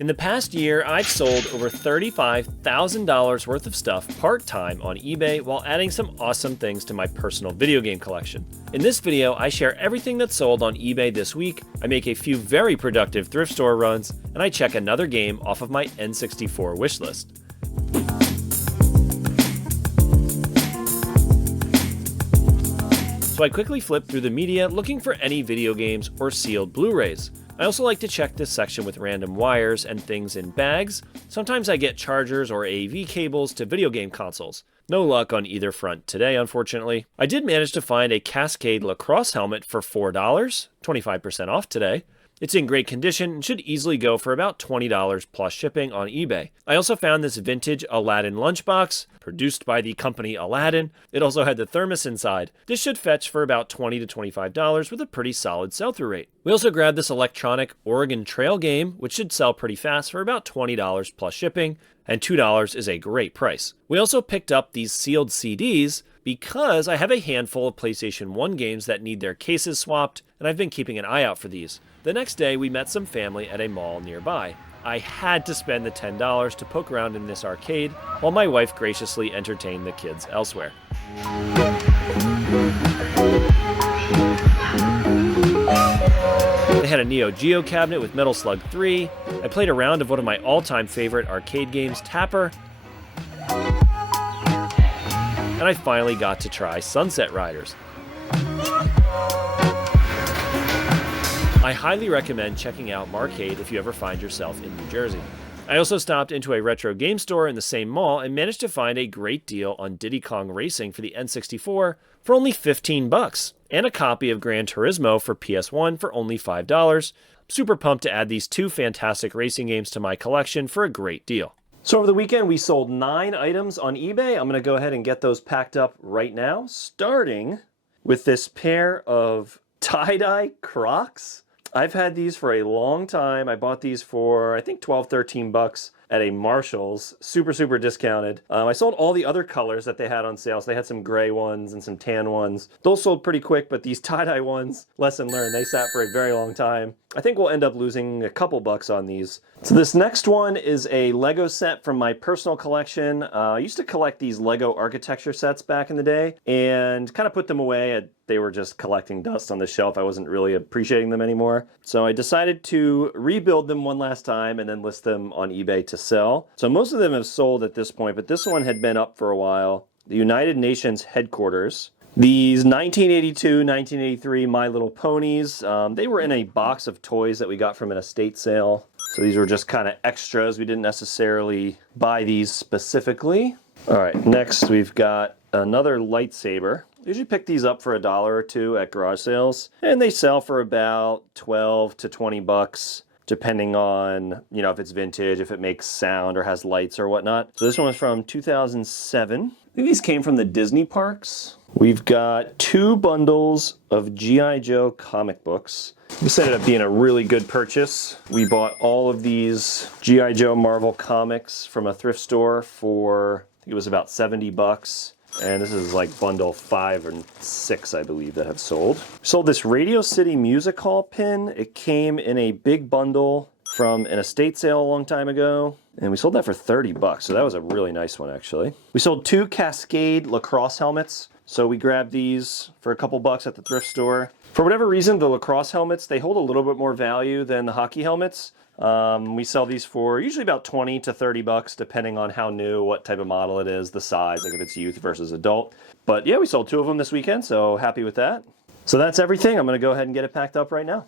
In the past year, I've sold over $35,000 worth of stuff part-time on eBay while adding some awesome things to my personal video game collection. In this video, I share everything that's sold on eBay this week, I make a few very productive thrift store runs, and I check another game off of my N64 wishlist. So I quickly flip through the media looking for any video games or sealed Blu-rays. I also like to check this section with random wires and things in bags. Sometimes I get chargers or AV cables to video game consoles. No luck on either front today, unfortunately. I did manage to find a Cascade lacrosse helmet for $4, 25% off today. It's in great condition and should easily go for about $20 plus shipping on eBay. I also found this vintage Aladdin lunchbox, produced by the company Aladdin. It also had the thermos inside. This should fetch for about $20 to $25 with a pretty solid sell-through rate. We also grabbed this electronic Oregon Trail game, which should sell pretty fast for about $20 plus shipping, and $2 is a great price. We also picked up these sealed CDs because I have a handful of PlayStation 1 games that need their cases swapped, and I've been keeping an eye out for these. The next day, we met some family at a mall nearby. I had to spend the $10 to poke around in this arcade, while my wife graciously entertained the kids elsewhere. They had a Neo Geo cabinet with Metal Slug 3. I played a round of one of my all-time favorite arcade games, Tapper. And I finally got to try Sunset Riders. I highly recommend checking out Marcade if you ever find yourself in New Jersey. I also stopped into a retro game store in the same mall and managed to find a great deal on Diddy Kong Racing for the N64 for only $15, and a copy of Gran Turismo for PS1 for only $5. Super pumped to add these two fantastic racing games to my collection for a great deal. So over the weekend, we sold 9 items on eBay. I'm going to go ahead and get those packed up right now, starting with this pair of tie-dye Crocs. I've had these for a long time. I bought these for, I think, $12, $13 at a Marshall's. Super discounted. I sold all the other colors that they had on sale. So they had some gray ones and some tan ones. Those sold pretty quick, but these tie-dye ones, lesson learned, they sat for a very long time. I think we'll end up losing a couple bucks on these. So this next one is a Lego set from my personal collection. I used to collect these Lego architecture sets back in the day and kind of put them away. They were just collecting dust on the shelf. I wasn't really appreciating them anymore. So I decided to rebuild them one last time and then list them on eBay to sell. So most of them have sold at this point, but this one had been up for a while. The United Nations headquarters. These 1982, 1983 My Little Ponies, they were in a box of toys that we got from an estate sale. So these were just kind of extras. We didn't necessarily buy these specifically. All right, next we've got another lightsaber. Usually pick these up for $1 or $2 at garage sales, and they sell for about $12 to $20, depending on, if it's vintage, if it makes sound or has lights or whatnot. So this one was from 2007. I think these came from the Disney parks. We've got 2 bundles of G.I. Joe comic books. This ended up being a really good purchase. We bought all of these G.I. Joe Marvel comics from a thrift store for, I think it was about $70. And this is like bundle 5 and 6, I believe, that have sold. Sold this Radio City Music Hall pin. It came in a big bundle from an estate sale a long time ago. And we sold that for $30, so that was a really nice one, actually. We sold 2 Cascade lacrosse helmets. So we grabbed these for a couple bucks at the thrift store. For whatever reason, the lacrosse helmets, they hold a little bit more value than the hockey helmets. We sell these for usually about $20 to $30, depending on how new, what type of model it is, the size, like if it's youth versus adult. But yeah, we sold 2 of them this weekend, so happy with that. So that's everything. I'm going to go ahead and get it packed up right now.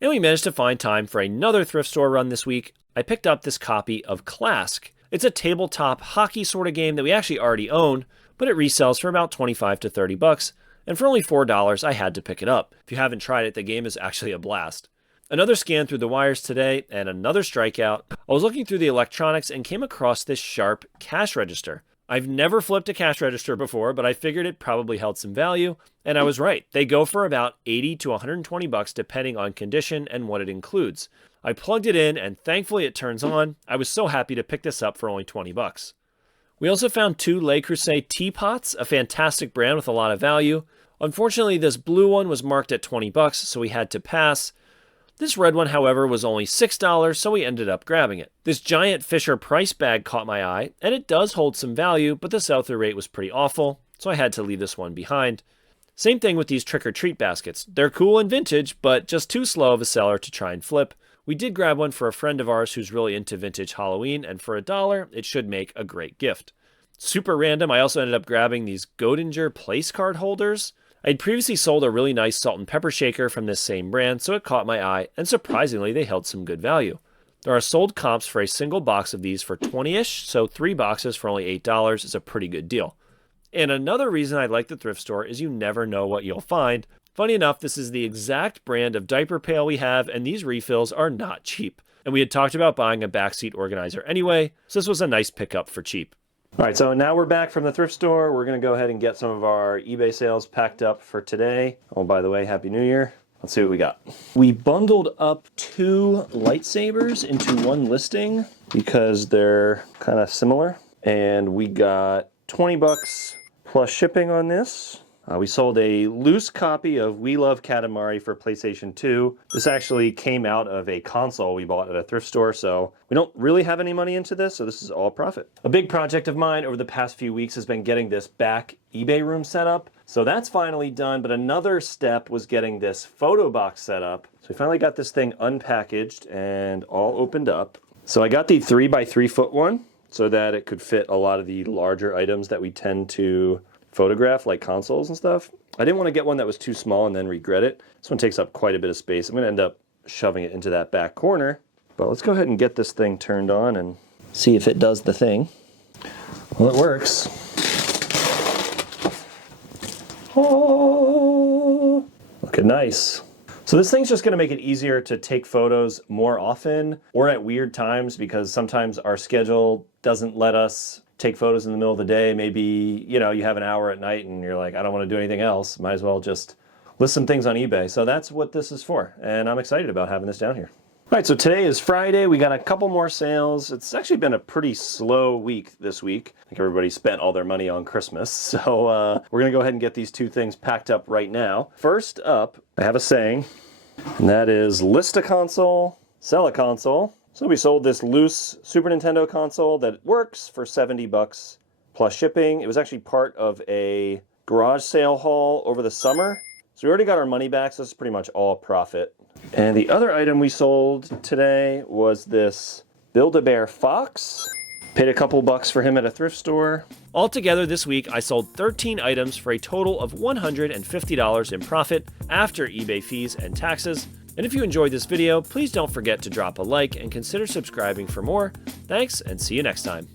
And we managed to find time for another thrift store run this week. I picked up this copy of Clask. It's a tabletop hockey sort of game that we actually already own, but it resells for about $25 to $30. And for only $4, I had to pick it up. If you haven't tried it, the game is actually a blast. Another scan through the wires today, and another strikeout. I was looking through the electronics and came across this Sharp cash register. I've never flipped a cash register before, but I figured it probably held some value, and I was right. They go for about $80 to $120 depending on condition and what it includes. I plugged it in, and thankfully it turns on. I was so happy to pick this up for only $20. We also found 2 Le Creuset teapots, a fantastic brand with a lot of value. Unfortunately, this blue one was marked at $20, so we had to pass. This red one, however, was only $6, so we ended up grabbing it. This giant Fisher Price bag caught my eye, and it does hold some value, but the sell-through rate was pretty awful, so I had to leave this one behind. Same thing with these trick-or-treat baskets. They're cool and vintage, but just too slow of a seller to try and flip. We did grab one for a friend of ours who's really into vintage Halloween, and for $1, it should make a great gift. Super random, I also ended up grabbing these Godinger place card holders. I'd previously sold a really nice salt and pepper shaker from this same brand, so it caught my eye, and surprisingly, they held some good value. There are sold comps for a single box of these for 20-ish, so 3 boxes for only $8 is a pretty good deal. And another reason I like the thrift store is you never know what you'll find. Funny enough, this is the exact brand of diaper pail we have, and these refills are not cheap. And we had talked about buying a backseat organizer anyway, so this was a nice pickup for cheap. All right, so now we're back from the thrift store. We're going to go ahead and get some of our eBay sales packed up for today. Oh, by the way, Happy New Year. Let's see what we got. We bundled up 2 lightsabers into one listing because they're kind of similar. And we got $20 plus shipping on this. We sold a loose copy of We Love Katamari for PlayStation 2. This actually came out of a console we bought at a thrift store, so we don't really have any money into this, so this is all profit. A big project of mine over the past few weeks has been getting this back eBay room set up. So that's finally done, but another step was getting this photo box set up. So we finally got this thing unpackaged and all opened up. So I got the 3x3 foot one so that it could fit a lot of the larger items that we tend to photograph, like consoles and stuff. I didn't want to get one that was too small and then regret it. This one takes up quite a bit of space. I'm going to end up shoving it into that back corner. But let's go ahead and get this thing turned on and see if it does the thing. Well, it works. Oh, looking nice. So this thing's just going to make it easier to take photos more often or at weird times, because sometimes our schedule doesn't let us take photos in the middle of the day. Maybe, you have an hour at night and you're like, I don't want to do anything else. Might as well just list some things on eBay. So that's what this is for. And I'm excited about having this down here. All right, so today is Friday. We got a couple more sales. It's actually been a pretty slow week this week. I think everybody spent all their money on Christmas. So we're going to go ahead and get these 2 things packed up right now. First up, I have a saying, and that is list a console, sell a console. So we sold this loose Super Nintendo console that works for $70 plus shipping. It was actually part of a garage sale haul over the summer. So we already got our money back, so this is pretty much all profit. And the other item we sold today was this Build-A-Bear Fox. Paid a couple bucks for him at a thrift store. Altogether this week, I sold 13 items for a total of $150 in profit after eBay fees and taxes. And if you enjoyed this video, please don't forget to drop a like and consider subscribing for more. Thanks, and see you next time.